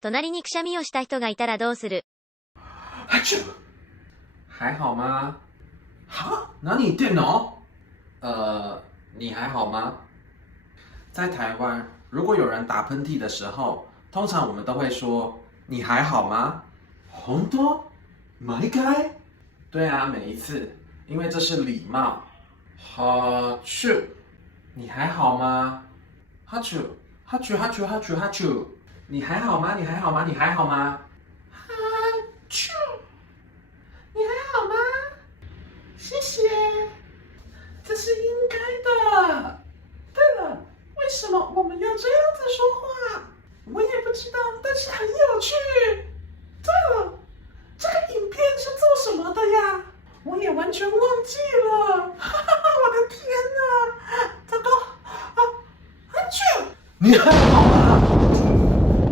隣にくしゃみをした人がいたらどうする？还好吗？哈？哪里电脑？你还好吗？在台湾，如果有人打喷嚏的时候，通常我们都会说你还好吗？本当？毎回？对啊，每一次，因为这是礼貌。哈啾，你还好吗？哈啾，哈啾，哈啾，哈啾，哈啾，你还好吗？你还好吗？你还好吗？哈啾，你还好吗？谢谢，这是应该的。对了，为什么我们要这样子说话？我也不知道，但是很有趣。对了，这个影片是做什么的呀？我也完全忘记了。哈哈哈，我的天哪！糟糕！啊，阿啾，你还好吗？